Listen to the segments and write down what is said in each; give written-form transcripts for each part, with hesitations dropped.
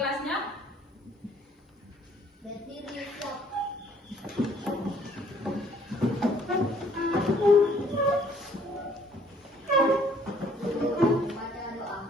kelasnya? Berdiri siap. Baca doa.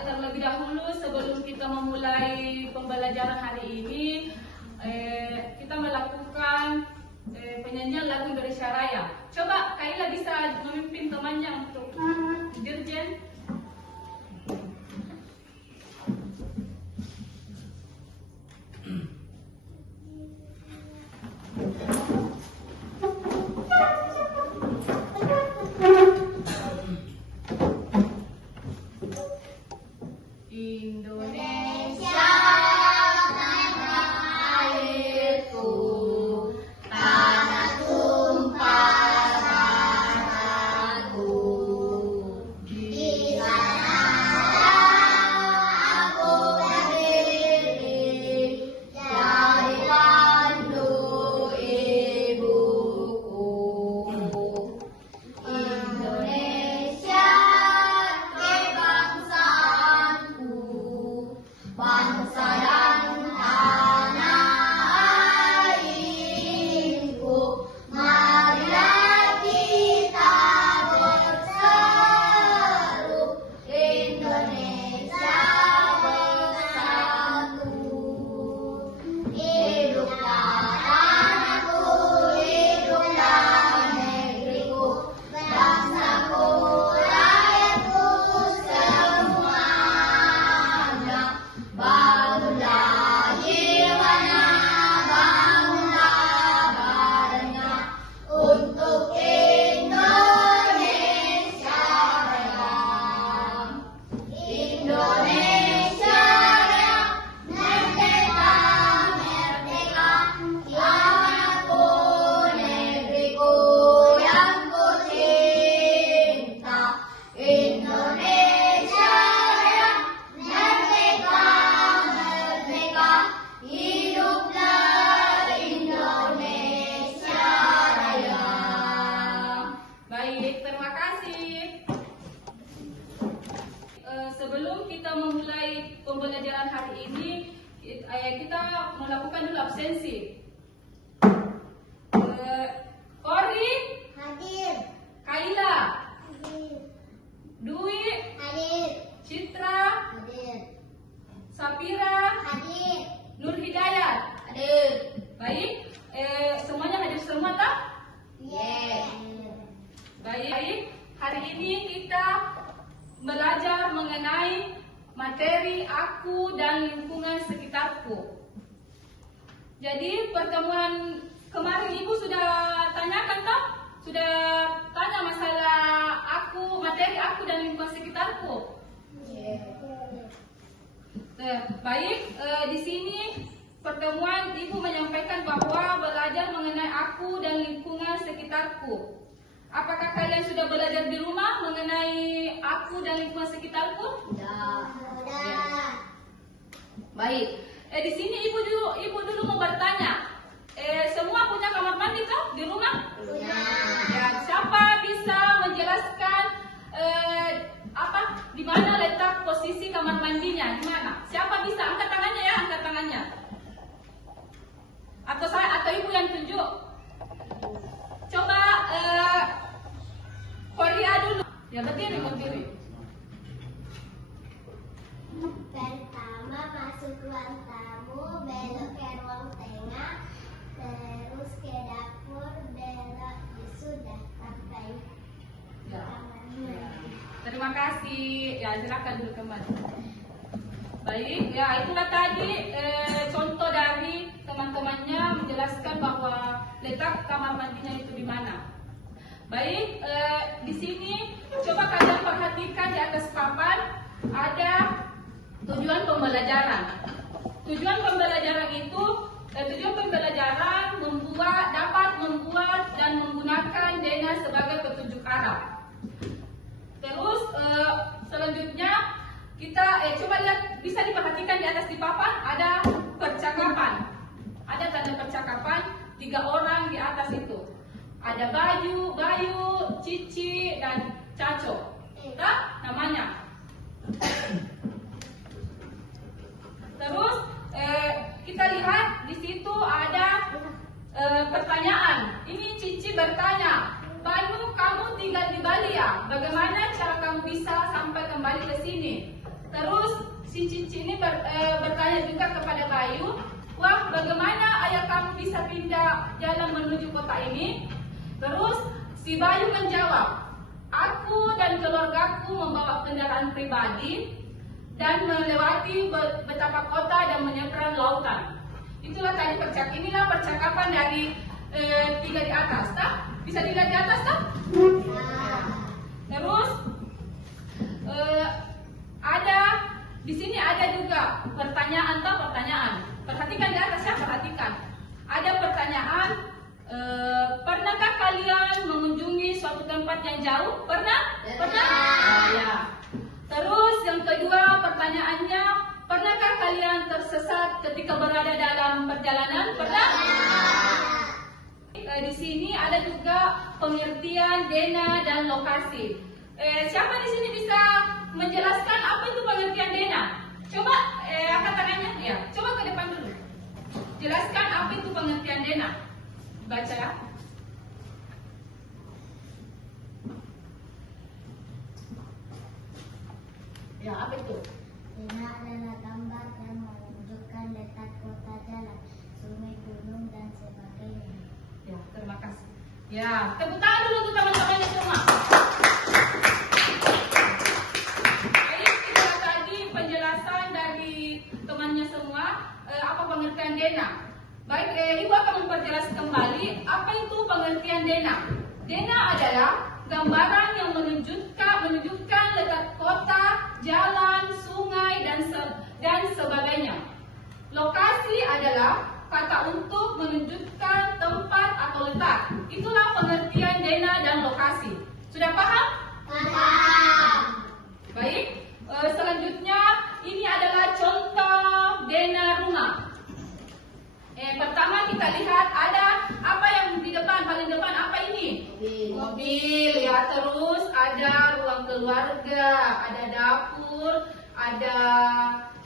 Terlebih dahulu sebelum kita memulai pembelajaran hari ini, kita melakukan penyanyian lagu Indonesia Raya. Coba Kaila bisa memimpin temannya untuk dirjen. Indonesia tanah airku, tanah tumpah darahku. Di sana aku berdiri, dari pandu ibuku. Indonesia kebangsaanku, bangsa dan tanah airku. Marilah kita berseru, Indonesia bersatu. Hiduplah tanahku, hiduplah negeriku, bangsaku, rakyatku semuanya. Bangunlah jiwanya, bangunlah badannya, untuk Indonesia Raya. Indonesia Raya, merdeka, merdeka, selamatku negeriku yang ku cinta. Indonesia Raya, merdeka, merdeka, hiduplah Indonesia Raya. Baik, terima kasih. Sebelum kita memulai pembelajaran hari ini, kita melakukan dulu absensi. Kori, Hadir. Kaila, Hadir. Dwi, Hadir. Citra, Hadir. Sapira, Hadir. Nur Hidayat. Hadir. Baik, semuanya hadir semua tak? Yes. Baik, hari ini kita belajar mengenai materi aku dan lingkungan sekitarku. Jadi pertemuan kemarin Ibu sudah tanyakan tak? Sudah tanya masalah materi aku dan lingkungan sekitarku. Baik, di sini pertemuan Ibu menyampaikan bahwa belajar mengenai aku dan lingkungan sekitarku. Apakah kalian sudah belajar di rumah mengenai aku dan lingkungan sekitarku? Sudah. Baik. Di sini ibu dulu mau bertanya. Semua punya kamar mandi kah di rumah? Punya. Ya, siapa bisa menjelaskan di mana letak posisi kamar mandinya? Di mana? Siapa bisa angkat tangannya ya, angkat tangannya. Atau ibu yang tunjuk. Coba Korea dulu. Ya berdiri. Pertama masuk ruang tamu, belok ke ruang tengah, terus ke dapur, belok sudah sampai Ya. kamar mandi. Terima kasih. Ya, silakan dulu kembali. Baik, ya itulah tadi contoh dari teman-temannya menjelaskan bahwa letak kamar mandinya itu di mana. Baik, di sini coba kalian perhatikan di atas papan ada tujuan pembelajaran. Tujuan pembelajaran dapat membuat dan menggunakan Dena sebagai petunjuk arah. Terus selanjutnya kita coba lihat, bisa diperhatikan di atas di papan ada percakapan. Ada tanda percakapan 3 orang di atas itu. Ada Bayu, Cici dan Caco. Kita namanya. Terus kita lihat di situ ada pertanyaan. Ini Cici bertanya, Bayu, kamu tinggal di Bali ya? Bagaimana cara kamu bisa sampai kembali ke sini? Terus si Cici ini bertanya juga kepada Bayu, wah, bagaimana ayah kamu bisa pindah jalan menuju kota ini? Terus si Bayu menjawab, aku dan keluargaku membawa kendaraan pribadi dan melewati betapa kota dan menyeberang lautan. Itulah tadi inilah percakapan dari 3 di atas, tak? Bisa dilihat di atas, tak? Terus di sini ada juga pertanyaan. Perhatikan di atas ya, perhatikan. Ada pertanyaan, pernahkah kalian mengunjungi suatu tempat yang jauh? Pernah? Ya. Terus yang kedua pertanyaannya, pernahkah kalian tersesat ketika berada dalam perjalanan? Pernah? Di sini ada juga pengertian Dena dan lokasi. Siapa di sini bisa menjelaskan apa itu pengertian Dena? Coba angkat tangannya ya. Coba ke depan dulu. Jelaskan apa itu pengertian Dena. Baca ya. Ya, apa itu? Dena adalah gambar yang menunjukkan letak kota, jalan, sungai, gunung, dan sebagainya. Ya, terima kasih. Ya, tepuk tangan dulu untuk teman-temannya semua. Baik, itulah tadi penjelasan dari temannya semua apa pengertian Dena. Baik, Ibu akan memperjelas kembali apa itu pengertian Dena. Dena adalah gambaran yang menunjukkan letak kota, jalan, sungai, dan sebagainya. Lokasi adalah kata untuk menunjukkan tempat atau letak. Itulah pengertian Dena dan lokasi. Sudah paham? Paham. Baik, selanjutnya ini adalah contoh Dena rumah. Pertama kita lihat ada apa yang di depan, paling depan apa ini? Mobil ya, terus ada ruang keluarga, ada dapur, ada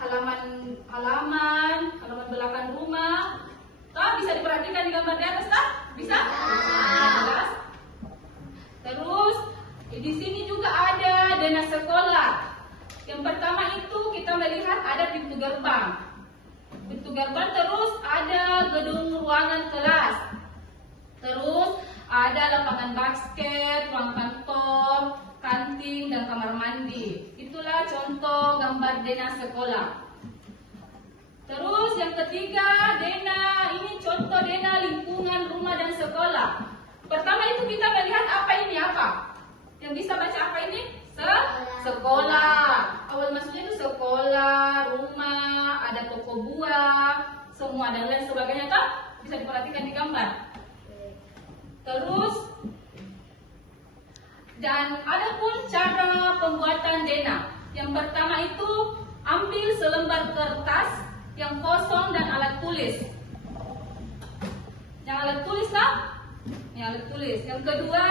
halaman belakang rumah. Bisa diperhatikan di gambar di atas, tak? Bisa? Jelas? Terus di sini juga ada Dena sekolah. Yang pertama itu kita melihat ada pintu gerbang. Terus ada gedung ruangan kelas. Terus ada lapangan basket, ruang kantor, kantin, dan kamar mandi. Itulah contoh gambar Dena sekolah. Terus yang ketiga, ini contoh Dena lingkungan rumah dan sekolah. Pertama itu kita melihat apa ini, apa? Yang bisa baca apa ini? Sekolah. Awal masuknya itu sekolah, rumah, ada toko buah, semua dan lain sebagainya, tak? Bisa diperhatikan di gambar. Terus dan ada pun cara pembuatan Dena. Yang pertama itu ambil selembar kertas, yang kosong dan alat tulis. Yang alat tulis lah, yang alat tulis. Yang kedua,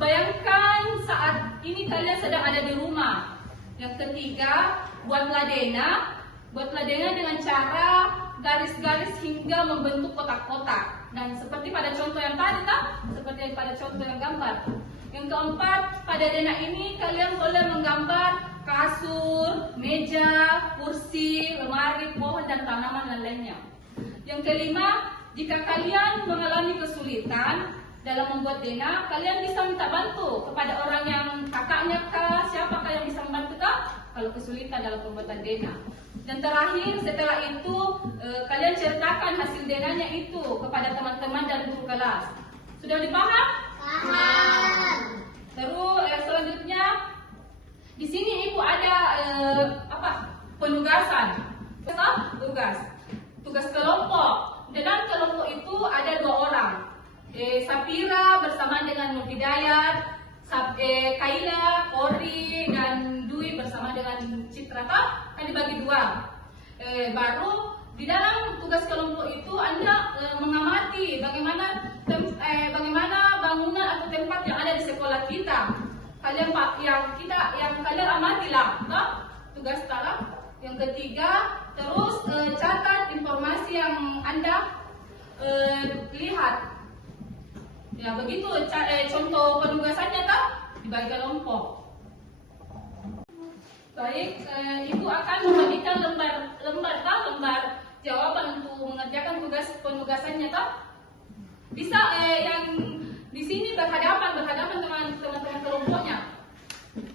bayangkan saat ini kalian sedang ada di rumah. Yang ketiga, buatlah dena dengan cara garis-garis hingga membentuk kotak-kotak. Dan seperti pada contoh yang tadi, seperti pada contoh yang gambar. Yang keempat, pada dena ini kalian boleh menggambar kasur, meja, kursi, lemari, pohon, dan tanaman dan lainnya. Yang kelima, jika kalian mengalami kesulitan dalam membuat dena, kalian bisa minta bantu kepada orang yang kakaknya kah, siapakah yang bisa membantu kah kalau kesulitan dalam pembuatan dena. Dan terakhir, setelah itu kalian ceritakan hasil denanya itu kepada teman-teman dan guru kelas. Sudah dipaham? Paham. Terus selanjutnya di sini ibu ada penugasan, tugas kelompok. Dalam kelompok itu ada 2 orang, Sapira bersama dengan Nur Hidayat, Kaila, Ori, dan Dwi bersama dengan Citra. Kan dibagi 2. Baru di dalam tugas kelompok itu Anda mengamati bagaimana bangunan atau tempat yang ada di sekolah kita. Kalian yang kalian amatilah, tugas talam. Yang ketiga, terus catat informasi yang Anda lihat. Ya begitu contoh penugasannya dibagi kelompok. Baik, ibu akan membagikan lembar jawaban untuk mengerjakan penugasannya Bisa yang di sini berhadapan dengan teman-teman kelompoknya.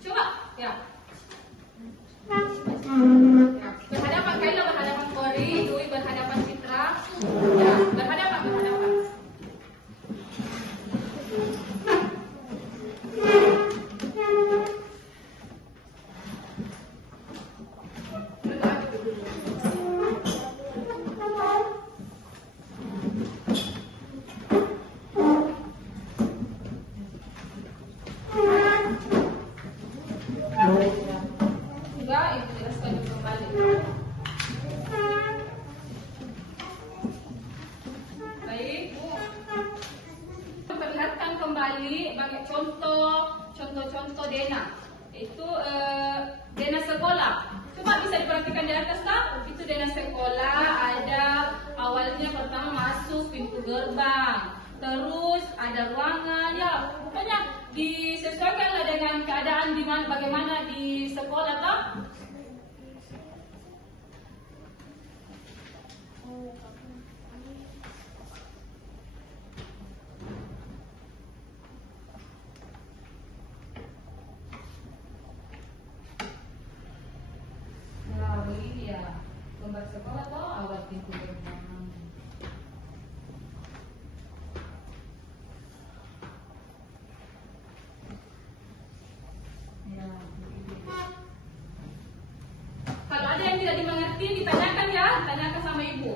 Coba ya. Berhadapan Kaila, berhadapan Kori, Dwi berhadapan Citra. Ya, berhadapan. Contoh dena itu dena sekolah. Coba bisa diperhatikan di atas itu dena sekolah. Ada awalnya pertama masuk pintu gerbang, terus ada ruangan, ya pokoknya disesuaikanlah dengan keadaan bagaimana di sekolah begini ya, gambar sekolah awal pintu gerbang. Ya, begini. Kalau ada yang tidak dimengerti, ditanyakan ya, tanyakan sama ibu.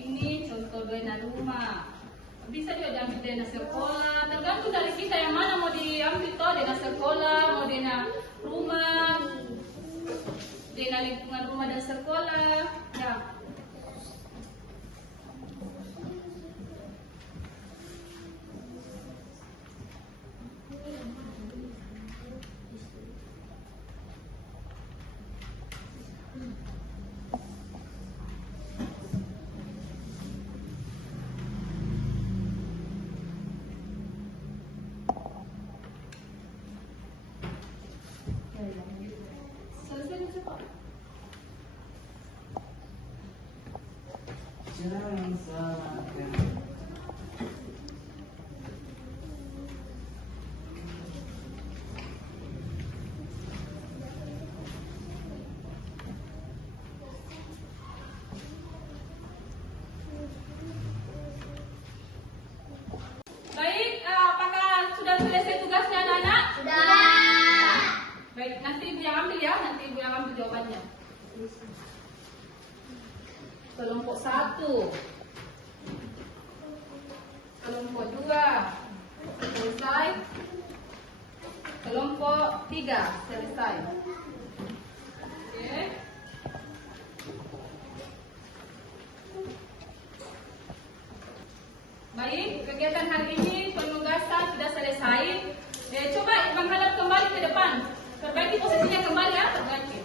Ini contoh dena rumah. Bisa juga diambil dena sekolah. Tergantung dari kita yang mana mau diambil dena sekolah, mau dena rumah, dena lingkungan rumah dan sekolah. Ya. Jangan salahkan. Baik, apakah sudah selesai tugasnya anak-anak? Sudah. 1. Kelompok 2 selesai. Kelompok 3 selesai. Oke. Baik, kegiatan hari ini penugasan sudah selesai. Coba menghadap kembali ke depan. Perbaiki posisinya kembali ya, perbaiki.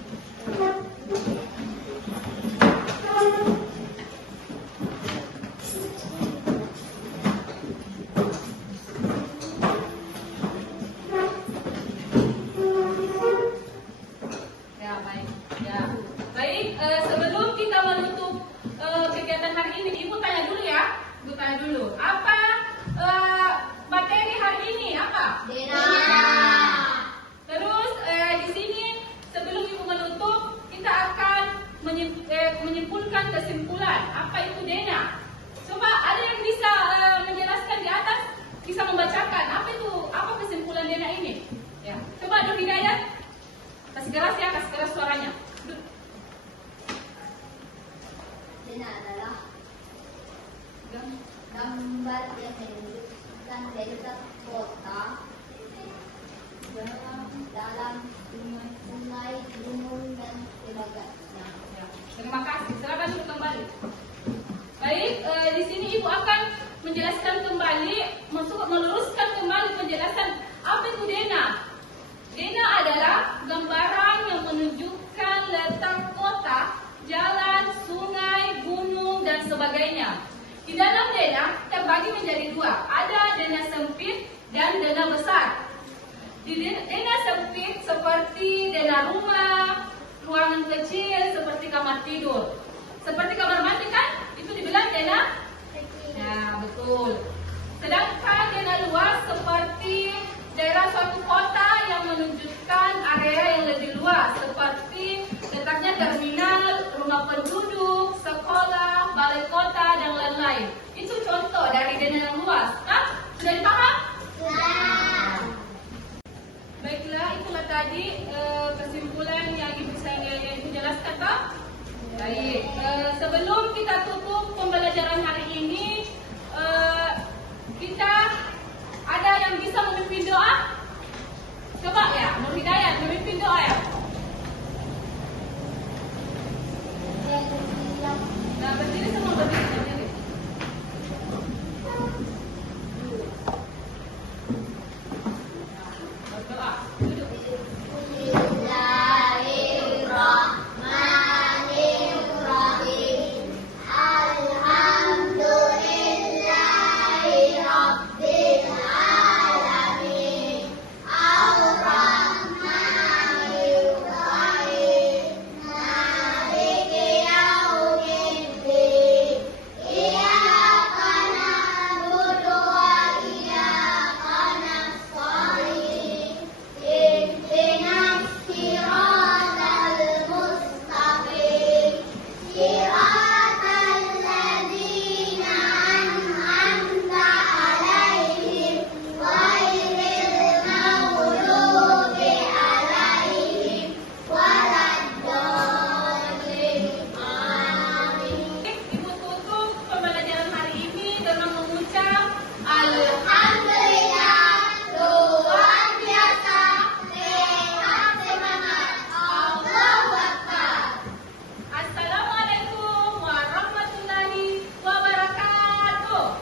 Ya, baik. Ya. Baik, sebelum kita menutup kegiatan hari ini, Ibu tanya dulu ya. Ibu tanya dulu. Apa materi hari ini? Apa? Dena. Terus di sini sebelum Ibu menutup, kita akan menyimpulkan kesimpulan. Apa itu Dena? Coba ada yang bisa menjelaskan di atas, bisa membacakan apa kesimpulan Dena ini? Ya. Coba Nur Hidayat. Kasih keras ya, kasih keras suaranya. Dena adalah gambar yang menunjukkan letak kota dalam sungai, gunung, dan sebagainya. Ya, terima kasih. Silakan Ibu kembali. Baik, di sini Ibu akan menjelaskan kembali, meluruskan kembali penjelasan apa itu Dena. Dena adalah gambaran yang menunjukkan letak kota, jalan, sungai, gunung, dan sebagainya. Di dalam Dena terbagi menjadi 2. Ada Dena sempit dan Dena besar. Di Dena sempit seperti Dena rumah, ruangan kecil seperti kamar tidur. Seperti kamar mandi kan? Itu dibilang Dena? Nah, betul. Sedangkan Dena luas seperti daerah suatu kota yang menunjukkan area yang lebih luas seperti letaknya terminal, rumah penduduk, sekolah, balai kota, dan lain-lain. Itu contoh dari Dena yang luas. Nah, sudah dipaham? Nah. Baiklah, itulah tadi kesimpulan yang Ibu jelaskan, Pak. Baik, sebelum kita tutup pembelajaran hari ini, kita ada yang bisa memimpin doa? Coba ya, Nur Hidayat memimpin doa ya. Nah, berdiri semua, berdiri. Berdoa, duduk. Bismillahirrahmanirrahim. Alhamdulillahi Rabbil alamin. Ar-Rahmanir-Rahim. Maliki yaumiddin. Iyyaka na'budu wa iyyaka nasta'in. Ihdinas siratal mustaqim. Siratal ladzina an'amta 'alaihim ghairil maghdubi 'alaihim waladdallin. Amin. Ibu tutup pembelajaran hari ini dengan mengucap Alhamdulillah, luar biasa, sehat semangat, Allahu Akbar. Assalamualaikum warahmatullahi wabarakatuh.